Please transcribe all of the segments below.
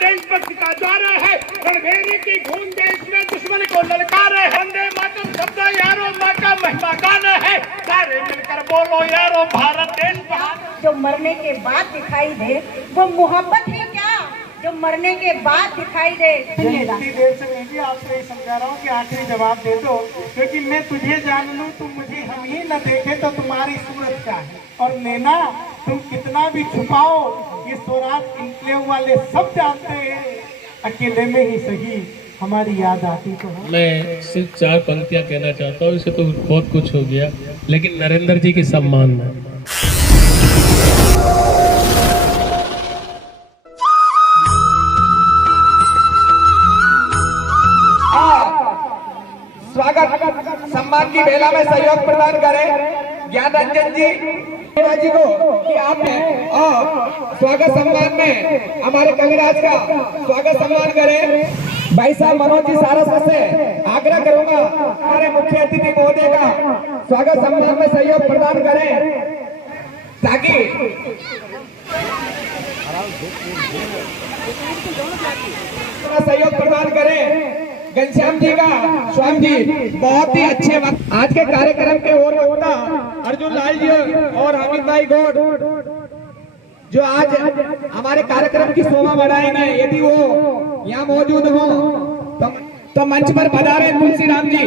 देशभक्ति का द्वारा है, रणभेरी की गूंज इसमें दुश्मन को ललकारा है। वंदे मातरम शब्द यारो माँ का महिमा गाना है, सारे मिलकर बोलो यारो भारत देश महान। जो मरने के बाद दिखाई दे वो मोहब्बत है क्या, जो मरने के बाद दिखाई दे। इतनी देर से मैं भी आपसे यही समझा रहा हूँ कि आखिरी जवाब दे दो, क्योंकि मैं तुझे जान लूँ, तुम मुझे हम ही न देखे तो तुम्हारी सूरत क्या है। और नैना तुम कितना भी छुपाओ, ये स्वराज इनक्लेव वाले सब जानते हैं, अकेले में ही सही हमारी याद आती तो है। मैं सिर्फ 4 पंक्तियां कहना चाहता हूँ, इसे तो बहुत कुछ हो गया, लेकिन नरेंद्र जी की सम्मान में स्वागत सम्मान की बेला में सहयोग प्रदान करें ज्ञान रंजन जी को कि आपने और स्वागत सम्मान में हमारे कविराज का स्वागत सम्मान करें। भाई साहब मनोज जी सारस से आग्रह करूंगा हमारे मुख्य अतिथि महोदय का स्वागत सम्मान में सहयोग प्रदान करें, ताकि सहयोग प्रदान करें। घनश्याम जी का स्वामी जी बहुत ही अच्छे वक्त आज के कार्यक्रम के और वक्ता अर्जुन लाल जी और हामिद भाई गौड़ जो आज हमारे कार्यक्रम की शोभा बढ़ाएंगे, यदि वो यहाँ मौजूद हो तो मंच पर पधारे तुलसी राम जी,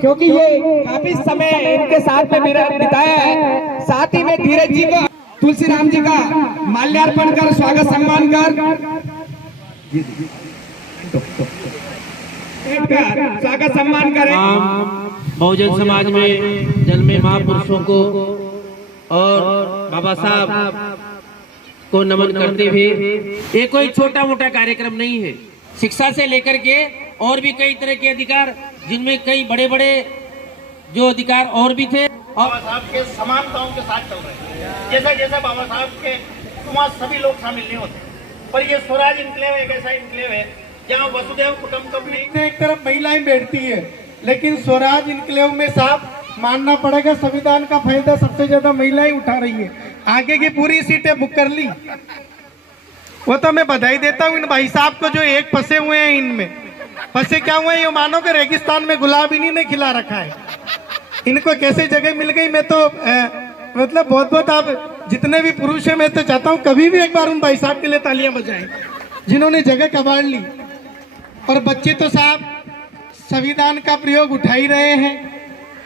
क्योंकि ये काफी समय इनके साथ में बिताया है। साथ ही में धीरज जी को तुलसी राम जी का माल्यार्पण कर स्वागत सम्मान कर स्वागत सम्मान करें। बहुजन समाज में जन्मे महापुरुषों को और बाबा साहब को नमन करते हुए, ये कोई छोटा मोटा कार्यक्रम नहीं है। शिक्षा से लेकर के और भी कई तरह के अधिकार, जिनमें कई बड़े बड़े जो अधिकार और भी थे, और बाबा साहब के समानताओं के साथ चल रहे हैं। जैसे जैसे बाबा साहब के वहाँ सभी लोग शामिल नहीं होते, पर ये स्वराज इनक्लेव एक ऐसा इनक्लेव है जहाँ वसुदेव कुटुंबकम नहीं। एक तरफ महिलाएं बैठती है, लेकिन स्वराज इनक्लेव में साफ मानना पड़ेगा संविधान का फायदा सबसे ज्यादा महिलाएं उठा रही है। आगे की पूरी सीटें बुक कर ली। वो तो मैं बधाई देता हूँ इन भाई साहब को जो एक फंसे हुए हैं। इनमें फंसे क्या हुए हैं, ये मानो कि रेगिस्तान में गुलाब इन्हीं ने खिला रखा है। इनको कैसे जगह मिल गई। मैं तो मतलब बहुत आप जितने भी पुरुष हैं, मैं तो चाहता हूँ कभी भी एक बार उन भाई साहब के लिए तालियां बजाएं जिन्होंने जगह कबाड़ ली। और बच्चे तो साहब संविधान का प्रयोग उठा ही रहे हैं।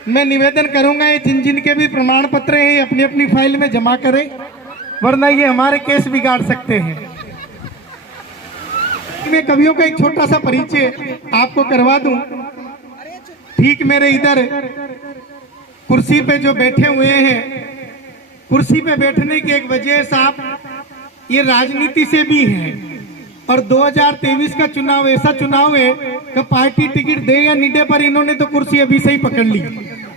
मैं निवेदन करूंगा ये जिन जिन के भी प्रमाण पत्र हैं अपनी अपनी फाइल में जमा करें, वरना ये हमारे केस बिगाड़ सकते हैं। मैं कवियों का एक छोटा सा परिचय आपको करवा दूं। ठीक मेरे इधर कुर्सी पे जो बैठे हुए हैं, कुर्सी पे बैठने की एक वजह साहब ये राजनीति से भी है। और 2023 का चुनाव ऐसा चुनाव है कि पार्टी टिकट दे या नहीं दे, पर इन्होंने तो कुर्सी अभी से ही पकड़ ली।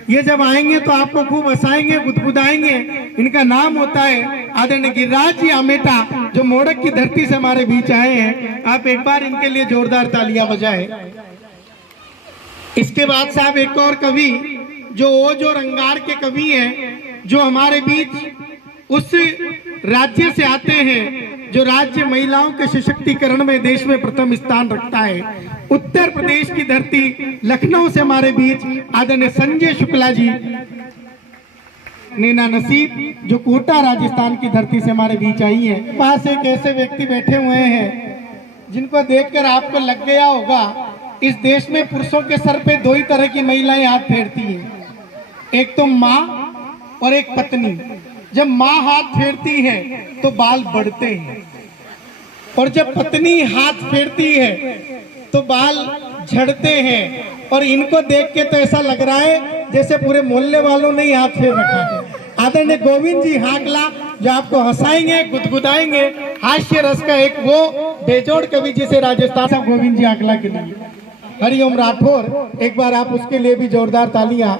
ये जब आएंगे तो आपको खूब हंसाएंगे, गुदगुदाएंगे। इनका नाम होता है आदरणीय गिरिराज जी आमेटा, जो मोड़क की धरती से हमारे बीच आए हैं। आप एक बार इनके लिए जोरदार तालियां बजाएं। इसके बाद साहब एक और कवि जो रंगार के कवि हैं, जो हमारे बीच उस राज्य से आते हैं जो राज्य महिलाओं के सशक्तिकरण में देश में प्रथम स्थान रखता है। उत्तर प्रदेश की धरती लखनऊ से हमारे बीच आदरणीय संजय शुक्ला जी, नैना नसीब जो कोटा राजस्थान की धरती से हमारे बीच आई है। पास एक ऐसे व्यक्ति बैठे हुए हैं जिनको देखकर आपको लग गया होगा इस देश में पुरुषों के सर पे 2 ही तरह की महिलाएं हाथ फेरती हैं, एक तो माँ और एक पत्नी। जब माँ हाथ फेरती है तो बाल बढ़ते हैं, और जब पत्नी हाथ फेरती है तो बाल झड़ते हैं। और इनको देख के तो ऐसा लग रहा है जैसे पूरे मोहल्ले वालों ने ही हाथ फेर रखा है। आदरणीय गोविंद जी हाकला जो आपको हंसाएंगे, गुदगुदाएंगे, हास्य रस का एक वो बेजोड़ कवि जिसे राजस्थान से गोविंद जी हाकला के लिए हरिओम राठौर, एक बार आप उसके लिए भी जोरदार तालियां।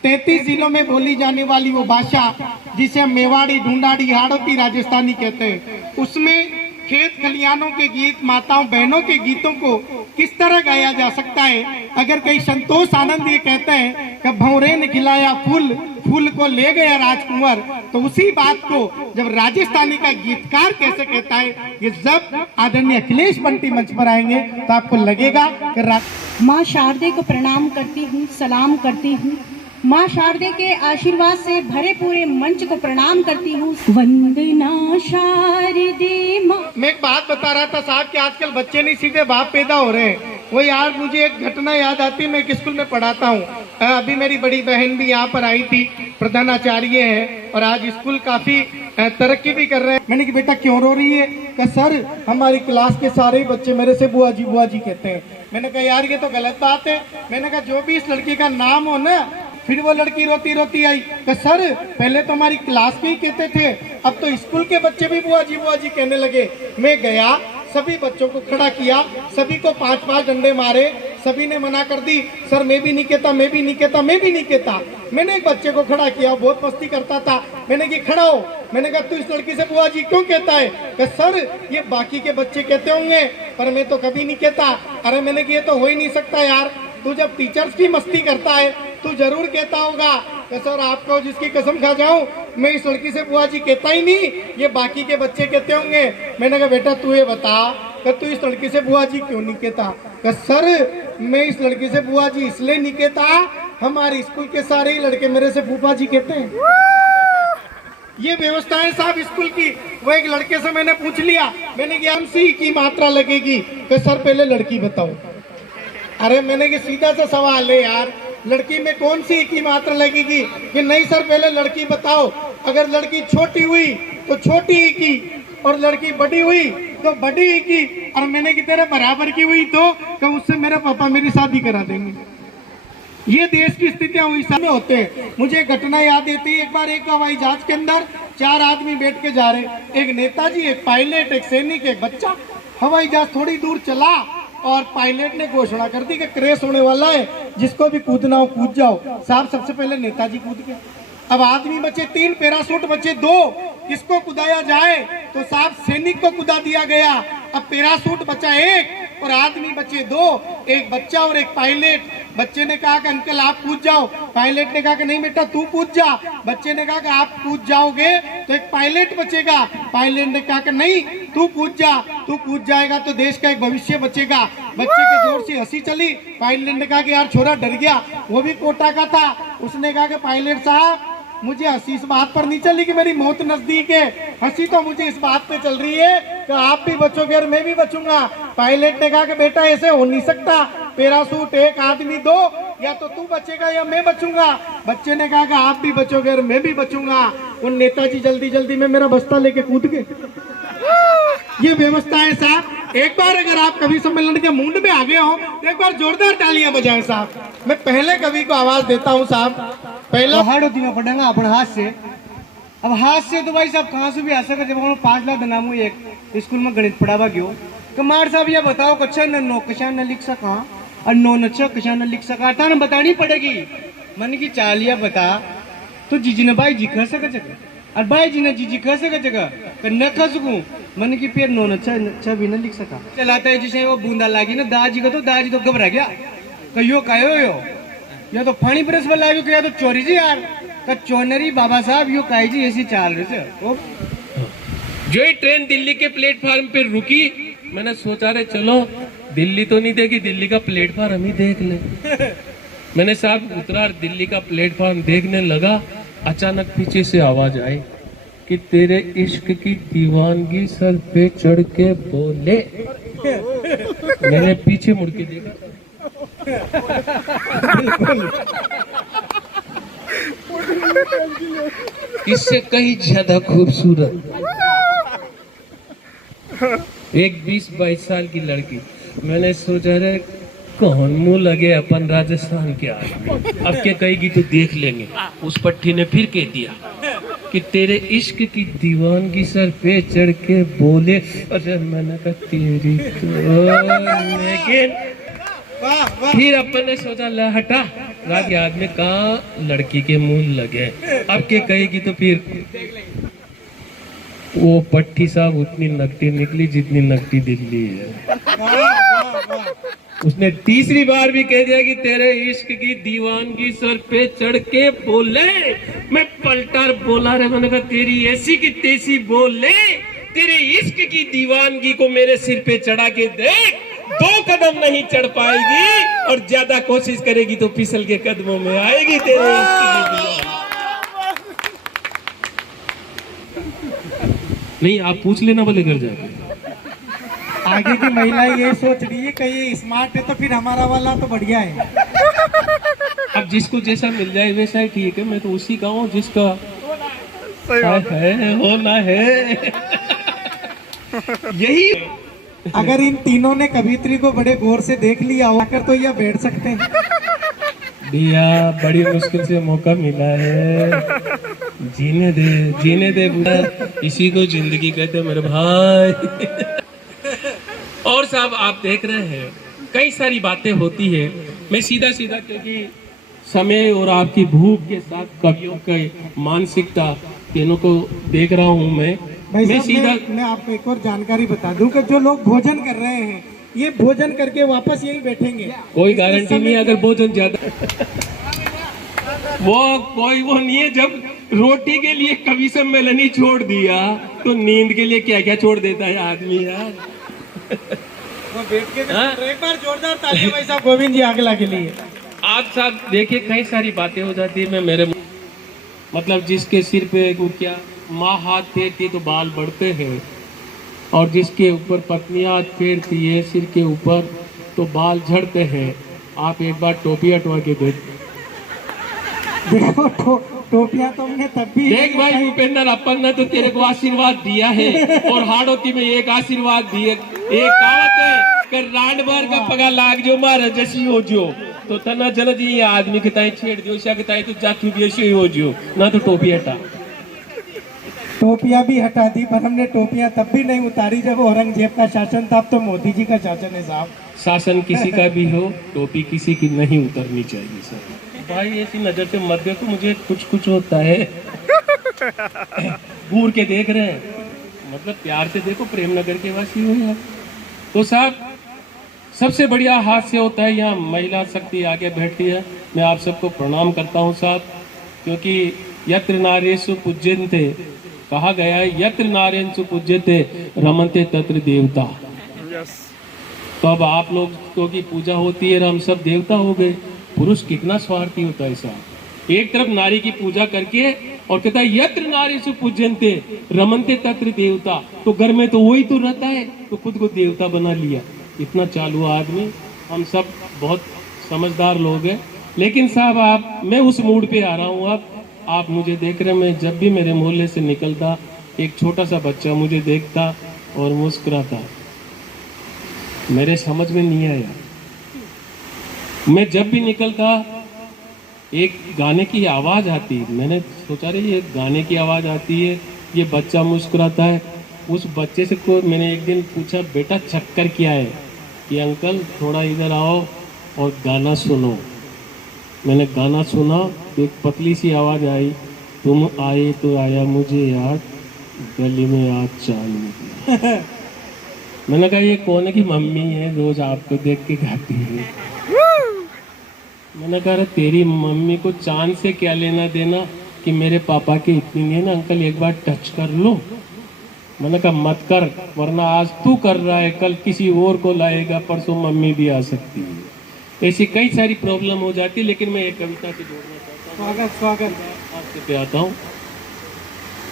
33 जिलों में बोली जाने वाली वो भाषा जिसे हम मेवाड़ी, ढूंढाड़ी, हाड़ौती राजस्थानी कहते हैं, उसमें खेत खलियानों के गीत, माताओं बहनों के गीतों को किस तरह गाया जा सकता है। अगर कहीं संतोष आनंद ये कहते हैं कि भंवरे ने खिलाया फूल, फूल को ले गया राजकुंवर, तो उसी बात को जब राजस्थानी का गीतकार कैसे कहता है, ये जब आदरणीय अखिलेश बंटी मंच पर आएंगे तो आपको लगेगा कि माँ शारदे को प्रणाम करती हूँ, सलाम करती हूँ। माँ शारदे के आशीर्वाद से भरे पूरे मंच को प्रणाम करती हूँ। वंदना शारदे माँ। मैं एक बात बता रहा था साहब कि आजकल बच्चे नहीं सीधे बाप पैदा हो रहे हैं। वो यार मुझे एक घटना याद आती है, मैं एक स्कूल में पढ़ाता हूँ। अभी मेरी बड़ी बहन भी यहाँ पर आई थी, प्रधानाचार्य है और आज स्कूल काफी तरक्की भी कर रहे हैं। मैंने कहा बेटा क्यों रो रही है? कहा सर हमारी क्लास के सारे बच्चे मेरे से बुआ जी कहते हैं। मैंने कहा यार ये तो गलत बात है। मैंने कहा जो भी इस लड़की का नाम हो ना, फिर वो लड़की रोती रोती आई कि सर पहले तो हमारी क्लास के ही कहते थे, अब तो स्कूल के बच्चे भी बुआ जी कहने लगे। मैं गया, सभी बच्चों को खड़ा किया, सभी को 5-5 डंडे मारे, सभी ने मना कर दी, सर मैं भी नहीं कहता, मैं भी नहीं कहता, मैं भी नहीं कहता। मैंने एक बच्चे को खड़ा किया, बहुत मस्ती करता था। मैंने कहा खड़ा हो। मैंने कहा तू इस लड़की से बुआ जी क्यों कहता है? कि सर ये बाकी के बच्चे कहते होंगे पर मैं तो कभी नहीं कहता। अरे मैंने कहा ये तो हो ही नहीं सकता यार, तू जब टीचर्स की मस्ती करता है तू जरूर कहता होगा। कि सर आपको जिसकी कसम खा जाऊं, मैं इस लड़की से बुआ जी कहता ही नहीं, ये बाकी के बच्चे कहते होंगे। मैंने कहा बेटा तू ये बता कि तू इस लड़की से बुआ जी क्यों नहीं कहता? कि सर मैं इस लड़की से बुआ जी इसलिए नहीं कहता, हमारे स्कूल के सारे ही लड़के मेरे से फूफा जी कहते हैं। ये व्यवस्था है साहब स्कूल की। वो एक लड़के से मैंने पूछ लिया, मैंने कहा MC की मात्रा लगेगी? कि सर पहले लड़की बताओ। अरे मैंने कि सीधा सा सवाल है यार, लड़की में कौन सी की मात्रा लगेगी? कि नहीं सर पहले लड़की बताओ। अगर लड़की छोटी हुई तो छोटी ही की, और लड़की बड़ी हुई तो बड़ी ही की, और मैंने कि तेरे बराबर की हुई तो उससे मेरे पापा मेरी शादी करा देंगे। ये देश की स्थितियां हुई समय होते हैं। मुझे घटना याद आती है, एक बार एक हवाई जहाज के अंदर 4 आदमी बैठ के जा रहे, एक नेताजी, एक पायलट, एक सैनिक, एक बच्चा। हवाई जहाज थोड़ी दूर चला और पायलट ने घोषणा कर दी कि क्रैश होने वाला है, जिसको भी कूदना हो कूद जाओ। साहब सबसे पहले नेताजी कूद गए। अब आदमी बचे 3, पैराशूट बचे 2, किसको कुदाया जाए? तो साहब सैनिक को कुदा दिया गया। अब पैराशूट बचा 1 और आदमी बचे 2, एक बच्चा और एक पायलट। बच्चे ने कहा कि अंकल आप कूद जाओ, पायलट ने कहा कि नहीं बेटा तू कूद जा। बच्चे ने कहा कि आप कूद जाओगे तो एक पायलट बचेगा, पायलट ने कहा कि नहीं तू कूद जा, तू कूद जाएगा तो देश का एक भविष्य बचेगा। बच्चे के जोर से हंसी चली। पायलट ने कहा कि यार छोरा डर गया, वो भी कोटा का था। उसने कहा कि पायलट साहब मुझे हंसी इस बात पर नहीं चली कि मेरी मौत नजदीक है, हंसी तो मुझे इस बात पे चल रही है कि आप भी बचोगे और मैं भी बचूंगा। पायलट ने कहा कि बेटा ऐसे हो नहीं सकता, पैराशूट 1 आदमी 2, या तो तू बचेगा या मैं बचूंगा। बच्चे ने कहा कि आप भी बचोगे और मैं भी बचूंगा। उन नेताजी जल्दी जल्दी में मेरा बस्ता लेके कूद गए। ये व्यवस्था है साहब। एक बार अगर आप कवि सम्मेलन के मूड में आ गए हो तो एक बार जोरदार तालियां बजाएं साहब। मैं पहले कवि को आवाज देता हूं साहब। पहला हार्ड होती में पढ़ेगा अपन हाथ से। अब हाथ से तो भाई साहब कहाँ से भी आ सके। जब 5 लाख नामू एक स्कूल में गणित पढ़ावा गयो, कमार साहब ये बताओ कक्षा न कक्षा न लिख सका और 9 न 6 कक्षा न लिख सका, था न बतानी पड़ेगी। मन की चालिया बता तो जीजी ने भाई जी कह सके जगह और भाई जी ने जीजी कह सके जगह न कह सकूं। मन की फिर 9 न 6 भी न लिख सका। चलाता है जिसे वो बूंदा लागी ना दाजी का, तो दाजी तो घबरा गया। कहियो कायो यो या तो पानी ब्रश वाला या तो चोरी जी यार का चोनरी बाबा साहब यो काई जी ऐसी चाल रहे थे। जो ही ट्रेन दिल्ली के प्लेटफार्म पे रुकी, मैंने सोचा रे चलो दिल्ली तो नहीं देखी, दिल्ली का प्लेटफार्म हम ही देख ले। मैंने साहब उतरा, दिल्ली का प्लेटफार्म देखने लगा, अचानक पीछे से आवाज आई कि तेरे इश्क की दीवानगी सर पे चढ़ के बोले। मैंने पीछे मुड़ के देखा, इससे कहीं ज्यादा खूबसूरत एक 20-22 साल की लड़की। मैंने सोचा रे कौन मुंह लगे अपन राजस्थान के आदमी, अब क्या कहेगी तो देख लेंगे। उस पट्टी ने फिर कह दिया कि तेरे इश्क की दीवानगी सर पे चढ़ के बोले। अरे मैंने कहा तेरी तो, लेकिन फिर अपन ने सोचा ला हटा रात याद में कहा लड़की के मुंह लगे, अब क्या कहेगी तो फिर। वो पट्टी साहब उतनी नकटी निकली जितनी नकटी दिल्ली है। उसने तीसरी बार भी कह दिया कि तेरे इश्क की दीवानगी सर पे चढ़ के बोले। मैं पलटा बोला रे, मैंने कहा तेरी ऐसी की तैसी बोले, तेरे इश्क की दीवानगी को मेरे सिर पे चढ़ा के देख, 2 कदम नहीं चढ़ पाएगी और ज्यादा कोशिश करेगी तो फिसल के कदमों में आएगी तेरे इश्क की दीवानगी। नहीं, आप पूछ लेना बोले घर जाके। आगे की महिलाएं ये सोच रही है कहीं ये स्मार्ट है तो फिर हमारा वाला तो बढ़िया है। अब जिसको जैसा मिल जाए वैसा ही ठीक है। मैं तो उसी का हूँ जिसका है होना है। यही अगर इन तीनों ने कवित्री को बड़े गौर से देख लिया होकर तो यह बैठ सकते हैं। दिया, बड़ी मुश्किल से मौका मिला है, जीने दे, जीने दे बुआ, इसी को जिंदगी कहते हैं मेरे भाई। और साहब आप देख रहे हैं कई सारी बातें होती है। मैं सीधा सीधा क्योंकि समय और आपकी भूख के साथ कवियों की मानसिकता तीनों को देख रहा हूँ भाई मैं सीधा मैं आपको एक और जानकारी बता दूं कि जो लोग भोजन कर रहे हैं ये भोजन करके वापस यहीं बैठेंगे। कोई गारंटी नहीं अगर भोजन ज्यादा वो नहीं है। जब रोटी के लिए कवि सम्मेलन ही छोड़ दिया तो नींद के लिए क्या क्या छोड़ देता है आदमी यार। वो बैठ के एक बार जोरदार तालियां भाई साहब गोविंद जी अगला के लिए। आप साहब देखिए कई सारी बातें हो जाती है। मैं मेरे मतलब जिसके सिर पे क्या माँ हाथ फेरती है तो बाल बढ़ते हैं, और जिसके ऊपर पत्नी हाथ फेरती है सिर के ऊपर तो बाल झड़ते हैं। आप एक बार टोपी हटवा के देखो टोपियां तो हमने तब भी देख भाई उपेंद्र, अपन ने तो तेरे को आशीर्वाद दिया है और हाड़ोती में एक आशीर्वाद दिए। एक कहावत है कि रांड भर का पगा लाग जो मार जैसी हो जो, तो तना जल जी आदमी के ताई छेड़ दियो, शा के ताई तो जातू भी ऐसे हो जो ना। तो टोपी हटा, टोपियां भी हटा दी, पर हमने टोपियां तब भी नहीं उतारी जब औरंगजेब का शासन था। अब तो मोदी जी का शासन है साहब। शासन किसी का भी हो, टोपी किसी की नहीं उतरनी चाहिए सर। भाई ऐसी नजर से मत देखो, मुझे कुछ कुछ होता है। घूर के देख रहे हैं, मतलब प्यार से देखो, प्रेम नगर के वासी हो यार। तो साहब सबसे बढ़िया हाथ से होता है, यहाँ महिला शक्ति आगे बैठती है। मैं आप सबको प्रणाम करता हूँ साहब, क्योंकि यत्र नारेषु पूज्यन्ते, कहा गया है यत्र नारेषु पूज्यते रमन्ते तत्र देवता। तो अब आप लोगों की पूजा होती है, हम सब देवता हो गए। पुरुष कितना स्वार्थी होता है साहब, एक तरफ नारी की पूजा करके और कहता है यत्र नारीषु पूज्यन्ते रमन्ते तत्र देवता। तो घर में तो वही तो रहता है, तो खुद को देवता बना लिया। इतना चालू आदमी, हम सब बहुत समझदार लोग हैं। लेकिन साहब मैं उस मूड पे आ रहा हूँ। अब आप मुझे देख रहे हैं, मैं जब भी मेरे मोहल्ले से निकलता एक छोटा सा बच्चा मुझे देखता और मुस्कुराता, मेरे समझ में नहीं आया। मैं जब भी निकलता एक गाने की आवाज़ आती, मैंने सोचा रे ये गाने की आवाज़ आती है, ये बच्चा मुस्कुराता है। उस बच्चे से को मैंने एक दिन पूछा, बेटा चक्कर क्या है? कि अंकल थोड़ा इधर आओ और गाना सुनो। मैंने गाना सुना तो एक पतली सी आवाज़ आई, तुम आए तो आया मुझे याद, गले में आज चांद। मैंने कहा ये कौन की मम्मी है रोज आपको देख के गाती है? मैंने कहा तेरी मम्मी को चांद से क्या लेना देना कि मेरे पापा की इतनी नहीं है ना अंकल, एक बार टच कर लो। मैंने कहा मत कर, वरना आज तू कर रहा है कल किसी और को लाएगा, परसों मम्मी भी आ सकती है। ऐसी कई सारी प्रॉब्लम हो जाती है। लेकिन मैं एक कविता से जोड़ना चाहता हूँ, स्वागत आपसे पे आता हूँ।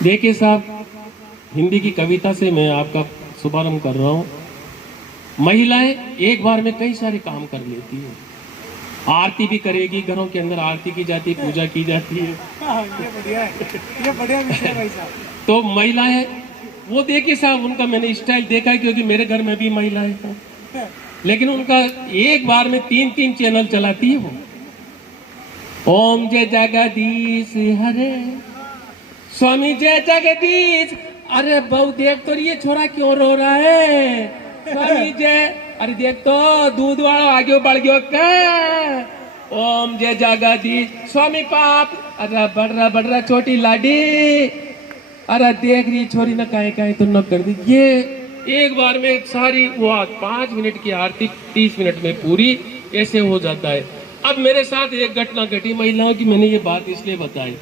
देखिए साहब, हिंदी की कविता से मैं आपका शुभारंभ कर रहा हूँ। महिलाएं एक बार में कई सारे काम कर लेती है। आरती भी करेगी, घरों के अंदर आरती की जाती है, पूजा की जाती है। ये बढ़िया है, ये बढ़िया विषय भाई साहब। तो महिलाएं वो देखिए साहब, उनका मैंने स्टाइल देखा है क्योंकि मेरे घर में भी महिलाएं हैं। लेकिन उनका एक बार में 3-3 चैनल चलाती है वो। ओम जय जगदीश हरे, स्वामी जय जगदीश। अरे बहु देख तो ये छोरा क्यों रो रहा है? स्वामी जय, अरे देख तो दूध वाला आगे बढ़ गयो का। ओम जय जगदीश, स्वामी पाप, अरे बढ़ रहा छोटी लाडी। अरे देख रही छोरी न काहे काहे तो न कर दी। ये एक बार में सारी वो 5 मिनट की आरती 30 मिनट में पूरी ऐसे हो जाता है। अब मेरे साथ एक घटना घटी महिलाओं की, मैंने ये बात इसलिए बताई।